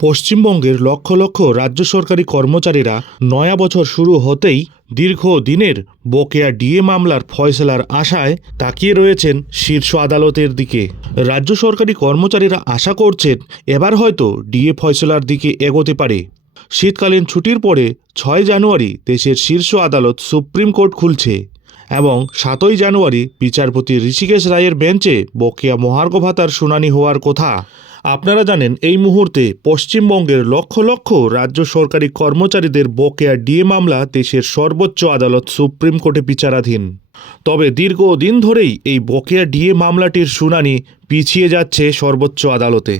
পশ্চিমবঙ্গের লক্ষ লক্ষ রাজ্য সরকারি কর্মচারীরা নয়া বছর শুরু হতেই দীর্ঘ দিনের বকেয়া ডিএ মামলার ফয়সলার আশায় তাকিয়ে রয়েছেন শীর্ষ আদালতের দিকে। রাজ্য সরকারি কর্মচারীরা আশা করছেন এবার হয়তো ডিএ ফয়সলার দিকে এগোতে পারে। শীতকালীন ছুটির পরে ছয় জানুয়ারি দেশের শীর্ষ আদালত সুপ্রিম কোর্ট খুলছে এবং সাতই জানুয়ারি বিচারপতি ঋষিকেশ রায়ের বেঞ্চে বকেয়া মহার্ঘ ভাতার শুনানি হওয়ার কথা। আপনারা জানেন, এই মুহূর্তে পশ্চিমবঙ্গের লক্ষ লক্ষ রাজ্য সরকারি কর্মচারীদের বকেয়া ডিএ মামলা দেশের সর্বোচ্চ আদালত সুপ্রিম কোর্টে বিচারাধীন। তবে দীর্ঘদিন ধরেই এই বকেয়া ডিএ মামলাটির শুনানি পিছিয়ে যাচ্ছে সর্বোচ্চ আদালতে।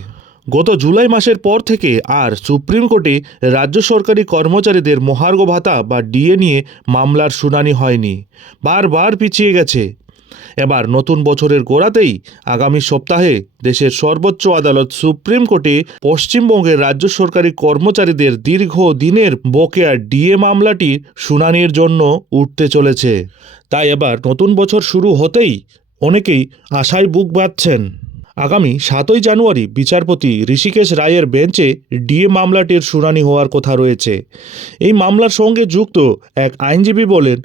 গত জুলাই মাসের পর থেকে আর সুপ্রিম কোর্টে রাজ্য সরকারি কর্মচারীদের মহার্ঘ ভাতা বা ডিএ নিয়ে মামলার শুনানি হয়নি। বারবার পিছিয়ে গেছে। এবার নতুন বছরের গোড়াতেই আগামী সপ্তাহে দেশের সর্বোচ্চ আদালত সুপ্রিম কোর্টে পশ্চিমবঙ্গের রাজ্য সরকারি কর্মচারীদের দীর্ঘ দিনের বকেয়া ডিএ মামলাটি শুনানির জন্য উঠতে চলেছে। তাই এবার নতুন বছর শুরু হতেই অনেকেই আশায় বুক বাঁধছেন। আগামী সাতই জানুয়ারি বিচারপতি ঋষিকেশ রায়ের বেঞ্চে ডিএ মামলাটির শুনানি হওয়ার কথা রয়েছে। এই মামলার সঙ্গে যুক্ত এক আইনজীবী বলেন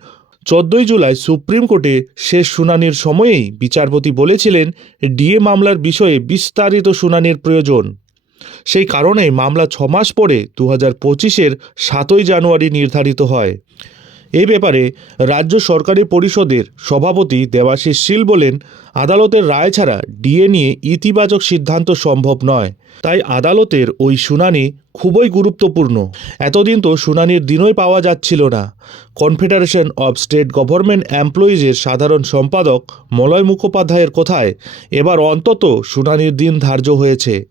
চোদ্দই জুলাই সুপ্রিম কোর্টে শেষ শুনানির সময়েই বিচারপতি বলেছিলেন, ডিএ মামলার বিষয়ে বিস্তারিত শুনানির প্রয়োজন। সেই কারণেই মামলা ছমাস পরে দু হাজার পঁচিশের সাতই জানুয়ারি নির্ধারিত হয়। এই ব্যাপারে রাজ্য সরকারি পরিষদের সভাপতি দেবাশিস শীল বলেন, আদালতের রায় ছাড়া ডিএ নিয়ে ইতিবাচক সিদ্ধান্ত সম্ভব নয়। তাই আদালতের ওই শুনানি খুবই গুরুত্বপূর্ণ। এতদিন তো শুনানির দিনই পাওয়া যাচ্ছিল না। কনফেডারেশন অব স্টেট গভর্নমেন্ট এমপ্লয়িজের সাধারণ সম্পাদক মলয় মুখোপাধ্যায়ের কথায় এবার অন্তত শুনানির দিন ধার্য হয়েছে।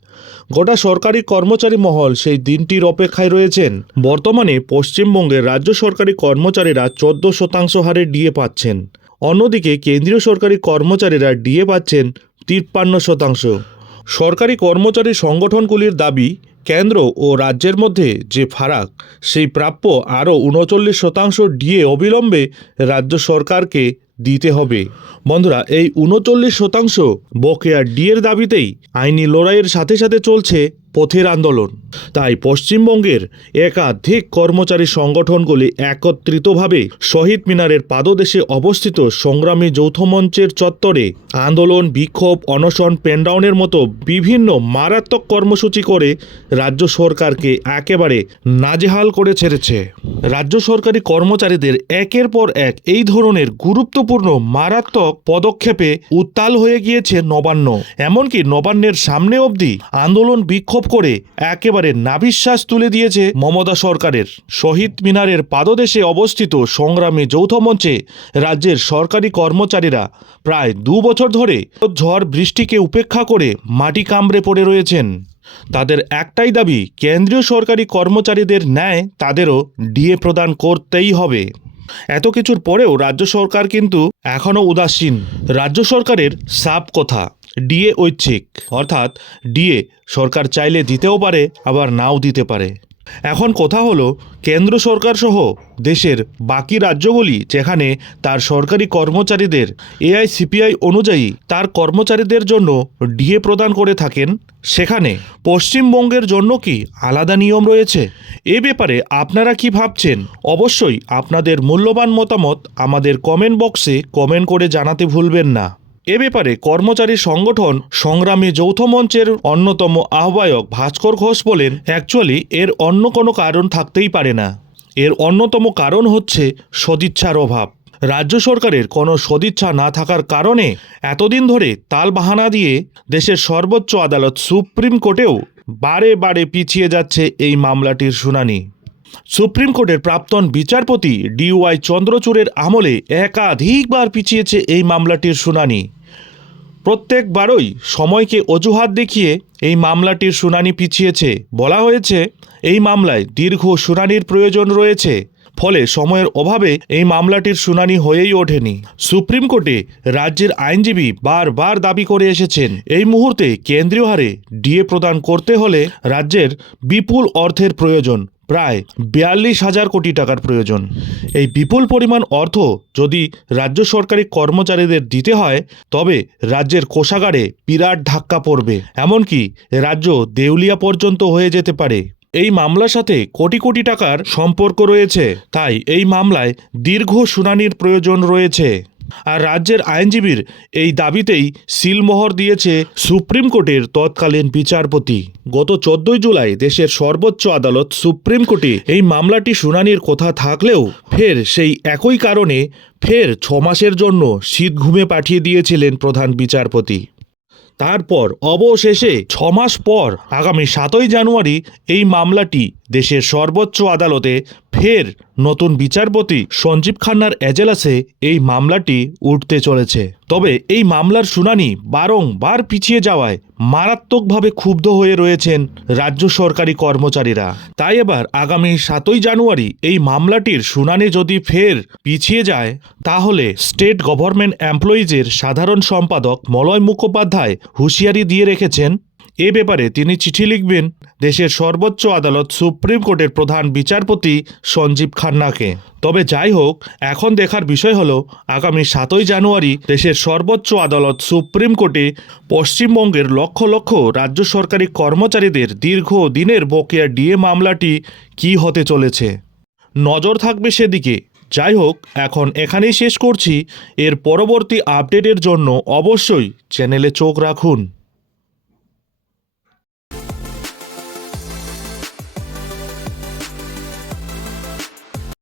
গোটা সরকারি কর্মচারী মহল সেই দিনটির অপেক্ষায় রয়েছেন। বর্তমানে পশ্চিমবঙ্গের রাজ্য সরকারি কর্মচারীরা চোদ্দ শতাংশ হারে ডিএ পাচ্ছেন। অন্যদিকে কেন্দ্রীয় সরকারি কর্মচারীরা ডিএ পাচ্ছেন তিপ্পান্ন শতাংশ। সরকারি কর্মচারী সংগঠনগুলির দাবি কেন্দ্র ও রাজ্যের মধ্যে যে ফারাক, সেই প্রাপ্য আরও উনচল্লিশ শতাংশ ডিএ অবিলম্বে রাজ্য সরকারকে দিতে হবে। বন্ধুরা, এই উনচল্লিশ শতাংশ বকেয়া ডিএর দাবিতেই আইনি লড়াইয়ের সাথে সাথে চলছে পথের আন্দোলন। তাই পশ্চিমবঙ্গের একাধিক কর্মচারী সংগঠনগুলি একত্রিতভাবে শহীদ মিনারের পাদদেশে অবস্থিত সংগ্রামী যৌথ মঞ্চের চত্বরে আন্দোলন, বিক্ষোভ, অনশন, পেনডাউনের মতো বিভিন্ন মারাত্মক কর্মসূচি করে রাজ্য সরকারকে একেবারে নাজেহাল করে ছেড়েছে। রাজ্য সরকারি কর্মচারীদের একের পর এক এই ধরনের গুরুত্বপূর্ণ মারাত্মক পদক্ষেপে উত্তাল হয়ে গিয়েছে নবান্ন। এমনকি নবান্নের সামনে অবধি আন্দোলন, বিক্ষোভ করে একেবারে নাবিশ্বাস তুলে দিয়েছে মমতা সরকারের। শহীদ মিনারের পাদদেশে অবস্থিত সংগ্রামী যৌথ মঞ্চে রাজ্যের সরকারি কর্মচারীরা প্রায় দু বছর ধরে ঝড় বৃষ্টিকে উপেক্ষা করে মাটি কামড়ে পড়ে রয়েছেন। তাদের একটাই দাবি, কেন্দ্রীয় সরকারি কর্মচারীদের ন্যায় তাদেরও ডিএ প্রদান করতেই হবে। এত কিছুর পরেও রাজ্য সরকার কিন্তু এখনও উদাসীন। রাজ্য সরকারের সাপ কথা। ডিএ ঐচ্ছিক, অর্থাৎ ডিএ সরকার চাইলে দিতেও পারে, আবার নাও দিতে পারে। এখন কথা হলো, কেন্দ্র সরকার সহ দেশের বাকি রাজ্যগুলি যেখানে তার সরকারি কর্মচারীদের, এআইসিপিআই অনুযায়ী তার কর্মচারীদের জন্য ডিএ প্রদান করে থাকেন, সেখানে পশ্চিমবঙ্গের জন্য কি আলাদা নিয়ম রয়েছে? এ ব্যাপারে আপনারা কি ভাবছেন? অবশ্যই আপনাদের মূল্যবান মতামত আমাদের কমেন্ট বক্সে কমেন্ট করে জানাতে ভুলবেন না। এ ব্যাপারে কর্মচারী সংগঠন সংগ্রামী যৌথ মঞ্চের অন্যতম আহ্বায়ক ভাস্কর ঘোষ বলেন, অ্যাকচুয়ালি এর অন্য কোনো কারণ থাকতেই পারে না। এর অন্যতম কারণ হচ্ছে সদিচ্ছার অভাব। রাজ্য সরকারের কোনো সদিচ্ছা না থাকার কারণে এতদিন ধরে তাল বাহানা দিয়ে দেশের সর্বোচ্চ আদালত সুপ্রিম কোর্টেও বারে বারে পিছিয়ে যাচ্ছে এই মামলাটির শুনানি। সুপ্রিম কোর্টের প্রাক্তন বিচারপতি ডিওয়াই চন্দ্রচূড়ের আমলে একাধিকবার পিছিয়েছে এই মামলাটির শুনানি। প্রত্যেকবারই সময়কে অজুহাত দেখিয়ে এই মামলাটির শুনানি পিছিয়েছে। বলা হয়েছে, এই মামলায় দীর্ঘ শুনানির প্রয়োজন রয়েছে, ফলে সময়ের অভাবে এই মামলাটির শুনানি হয়েই ওঠেনি। সুপ্রিম কোর্টে রাজ্যের আইনজীবী বারবার দাবি করে এসেছেন, এই মুহূর্তে কেন্দ্রীয় হারে ডিএ প্রদান করতে হলে রাজ্যের বিপুল অর্থের প্রয়োজন। প্রায় বিয়াল্লিশ হাজার কোটি টাকার প্রয়োজন। এই বিপুল পরিমাণ অর্থ যদি রাজ্য সরকারি কর্মচারীদের দিতে হয়, তবে রাজ্যের কোষাগারে বিরাট ধাক্কা পড়বে। এমনকি রাজ্য দেউলিয়া পর্যন্ত হয়ে যেতে পারে। এই মামলার সাথে কোটি কোটি টাকার সম্পর্ক রয়েছে, তাই এই মামলায় দীর্ঘ শুনানির প্রয়োজন রয়েছে। আর রাজ্যের আইনজীবীর এই দাবিতেই সিলমোহর দিয়েছে সুপ্রিম কোর্টের তৎকালীন বিচারপতি। গত চোদ্দই জুলাই দেশের সর্বোচ্চ আদালত সুপ্রিম কোর্টে এই মামলাটি শুনানির কথা থাকলেও ফের সেই একই কারণে ফের ছ মাসের জন্য শীত ঘুমে পাঠিয়ে দিয়েছিলেন প্রধান বিচারপতি। তারপর অবশেষে ছ মাস পর আগামী সাতই জানুয়ারি এই মামলাটি দেশের সর্বোচ্চ আদালতে ফের নতুন বিচারপতি সঞ্জীব খান্নার এজেলাসে এই মামলাটি উঠতে চলেছে। তবে এই মামলার শুনানি বারংবার পিছিয়ে যাওয়ায় মারাত্মকভাবে ক্ষুব্ধ হয়ে রয়েছেন রাজ্য সরকারি কর্মচারীরা। তাই এবার আগামী সাতই জানুয়ারি এই মামলাটির শুনানি যদি ফের পিছিয়ে যায়, তাহলে স্টেট গভর্নমেন্ট এমপ্লয়িজের সাধারণ সম্পাদক মলয় মুখোপাধ্যায় হুঁশিয়ারি দিয়ে রেখেছেন এ ব্যাপারে তিনি চিঠি লিখবেন দেশের সর্বোচ্চ আদালত সুপ্রিম কোর্টের প্রধান বিচারপতি সঞ্জীব খান্নাকে। তবে যাই হোক, এখন দেখার বিষয় হলো, আগামী সাতই জানুয়ারি দেশের সর্বোচ্চ আদালত সুপ্রিম কোর্টে পশ্চিমবঙ্গের লক্ষ লক্ষ রাজ্য সরকারি কর্মচারীদের দীর্ঘ দিনের বকেয়া ডিএ মামলাটি কী হতে চলেছে? নজর থাকবে সেদিকে। যাই হোক, এখন এখানেই শেষ করছি। এর পরবর্তী আপডেটের জন্য অবশ্যই চ্যানেলে চোখ রাখুন।